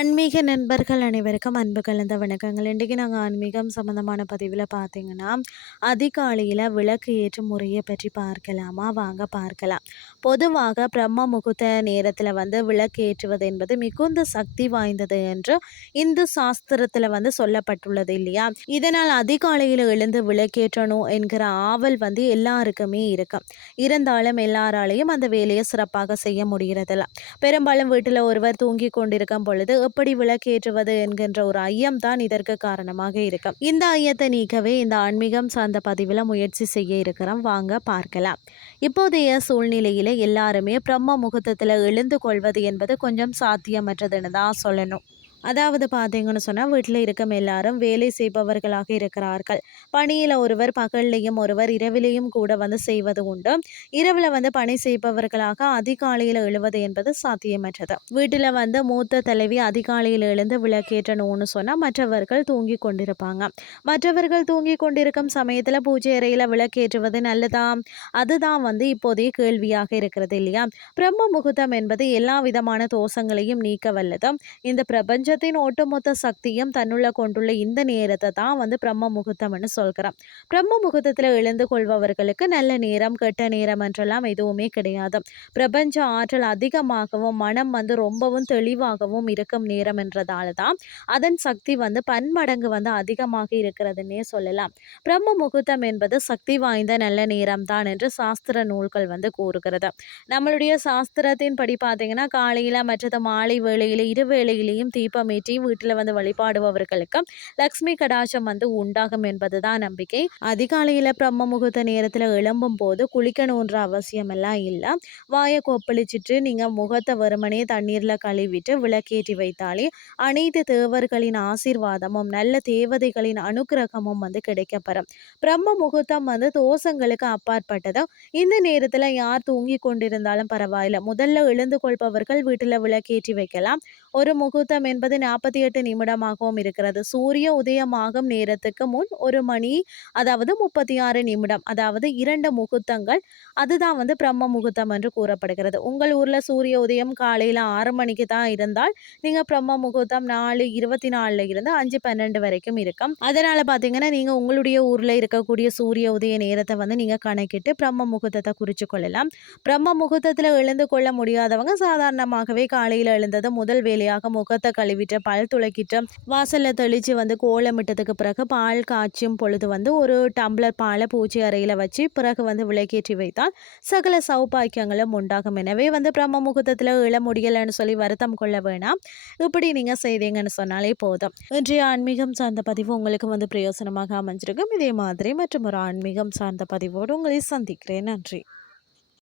ஆன்மீக நண்பர்கள் அனைவருக்கும் அன்பு கலந்த வணக்கங்கள். இன்றைக்கி நாங்கள் ஆன்மீகம் சம்மந்தமான பதிவில் பார்த்தீங்கன்னா அதிகாலையில் விளக்கு ஏற்றும் முறையை பற்றி பார்க்கலாமா? வாங்க பார்க்கலாம். பொதுவாக பிரம்ம முகூர்த்த நேரத்தில் வந்து விளக்கு ஏற்றுவது என்பது மிகுந்த சக்தி வாய்ந்தது என்று இந்து சாஸ்திரத்தில் வந்து சொல்லப்பட்டுள்ளது இல்லையா? இதனால் அதிகாலையில் எழுந்து விளக்கேற்றணும் என்கிற ஆவல் வந்து எல்லாருக்குமே இருக்கும். இருந்தாலும் எல்லாராலையும் அந்த வேலையை சிறப்பாக செய்ய முடிகிறதில்ல பெரும்பாலும் வீட்டில் ஒருவர் தூங்கி கொண்டிருக்கும் பொழுது எப்படி விளக்கேற்றுவது என்கின்ற ஒரு ஐயம் தான் இதற்கு காரணமாக இருக்கும். இந்த ஐயத்தை நீக்கவே இந்த ஆன்மீகம் சார்ந்த பதிவில் முயற்சி செய்ய இருக்கிறோம். வாங்க பார்க்கலாம். இப்போதைய சூழ்நிலையில எல்லாருமே பிரம்ம முகூர்த்தத்தில் எழுந்து கொள்வது என்பது கொஞ்சம் சாத்தியமற்றதுன்னு தான் சொல்லணும். அதாவது பார்த்தீங்கன்னு சொன்னால் வீட்டில் இருக்கும் எல்லாரும் வேலை செய்பவர்களாக இருக்கிறார்கள். பணியில் ஒருவர் பகல்லையும் ஒருவர் இரவிலையும் கூட வந்து செய்வது உண்டு. இரவில் வந்து பணி செய்பவர்களாக அதிகாலையில் எழுவது என்பது சாத்தியமற்றது. வீட்டில் வந்து மூத்த தலைவி அதிகாலையில் எழுந்து விளக்கேற்றணும்னு சொன்னால் மற்றவர்கள் தூங்கி கொண்டிருப்பாங்க. மற்றவர்கள் தூங்கி கொண்டிருக்கும் சமயத்தில் பூஜை அறையில் விளக்கேற்றுவது நல்லதா? அதுதான் வந்து இப்போதைய கேள்வியாக இருக்கிறது இல்லையா? பிரம்ம முகூர்த்தம் என்பது எல்லா விதமான தோஷங்களையும் நீக்க வல்லதும் இந்த பிரபஞ்ச பிரபஞ்சத்தின் ஒட்டுமொத்த சக்தியும் தன்னுள்ள கொண்டுள்ள இந்த நேரத்தை தான் வந்து பிரம்ம முகூர்த்தம்னு சொல்கிறோம். பிரம்ம முகூர்த்தத்தில் எழுந்து கொள்பவர்களுக்கு நல்ல நேரம் கெட்ட நேரம் என்றெல்லாம் எதுவுமே கிடையாது. பிரபஞ்ச ஆற்றல் அதிகமாகவும் மனம் வந்து ரொம்பவும் தெளிவாகவும் இருக்கும் நேரம் என்றதால தான் அதன் சக்தி வந்து பன்மடங்கு வந்து அதிகமாக இருக்கிறதுன்னே சொல்லலாம். பிரம்ம முகூர்த்தம் என்பது சக்தி வாய்ந்த நல்ல நேரம் தான் என்று சாஸ்திர நூல்கள் வந்து கூறுகிறது. நம்மளுடைய சாஸ்திரத்தின் படி பார்த்தீங்கன்னா காலையில் மற்றது மாலை வேளையில் இருவேளையிலையும் தீப தீபமேற்றி வீட்டில் வந்து வழிபாடுபவர்களுக்கு லக்ஷ்மி கடாசம் வந்து உண்டாகும் என்பதுதான் நம்பிக்கை. அதிகாலையில் பிரம்ம முகூர்த்த நேரத்தில் எழும்பும் போது குளிக்கணுன்ற அவசியம் எல்லாம் இல்லை. வாயை கொப்பளிச்சிட்டு நீங்கள் முகத்தை வெறுமனே தண்ணீரில் கழுவிட்டு விளக்கேற்றி வைத்தாலே அனைத்து தேவர்களின் ஆசீர்வாதமும் நல்ல தேவதைகளின் அனுகிரகமும் வந்து கிடைக்கப்பெறும். பிரம்ம முகூர்த்தம் வந்து தோஷங்களுக்கு அப்பாற்பட்டதும் இந்த நேரத்தில் யார் தூங்கி கொண்டிருந்தாலும் பரவாயில்ல. முதல்ல எழுந்து கொள்பவர்கள் வீட்டில் விளக்கேற்றி வைக்கலாம். ஒரு முகூர்த்தம் என்பது நாற்பத்தி எட்டு நிமிடமாகவும் இருக்கிறது. சூரிய உதயமாகும் நேரத்துக்கு முன் ஒரு மணி அதாவது முப்பத்தி ஆறு நிமிடம் அதாவது இரண்டு முகூர்த்தங்கள் அதுதான் வந்து பிரம்ம முகூர்த்தம் என்று கூறப்படுகிறது. உங்கள் ஊரில் சூரிய உதயம் காலையில் ஆறு மணிக்கு தான் இருந்தால் நீங்கள் பிரம்ம முகூர்த்தம் நாலு இருபத்தி நாலில் இருந்து அஞ்சு பன்னெண்டு வரைக்கும் இருக்கும். அதனால் பார்த்தீங்கன்னா நீங்கள் உங்களுடைய ஊரில் இருக்கக்கூடிய சூரிய உதய நேரத்தை வந்து நீங்கள் கணக்கிட்டு பிரம்ம முகூர்த்தத்தை குறித்து கொள்ளலாம். பிரம்ம முகூர்த்தத்தில் எழுந்து கொள்ள முடியாதவங்க சாதாரணமாகவே காலையில் எழுந்தது முதல் வேலை வேலையாக முகத்தை கழுவிட்டு பல் துளக்கிட்டு வாசலில் தெளித்து வந்து கோலமிட்டதுக்கு பிறகு பால் காய்ச்சும் பொழுது வந்து ஒரு டம்ளர் பாலை பூச்சி அறையில் வச்சு பிறகு வந்து விளக்கேற்றி வைத்தால் சகல சௌபாக்கியங்களும் உண்டாகும். எனவே வந்து பிரம்ம முகூர்த்தத்தில் இழ முடியலைன்னு சொல்லி வருத்தம் கொள்ள வேணாம். இப்படி நீங்கள் செய்தீங்கன்னு சொன்னாலே போதும். இன்றைய ஆன்மீகம் சார்ந்த பதிவு உங்களுக்கு வந்து பிரயோசனமாக அமைஞ்சிருக்கும். இதே மாதிரி மற்றும் ஒரு ஆன்மீகம் சார்ந்த பதிவோடு உங்களை சந்திக்கிறேன். நன்றி.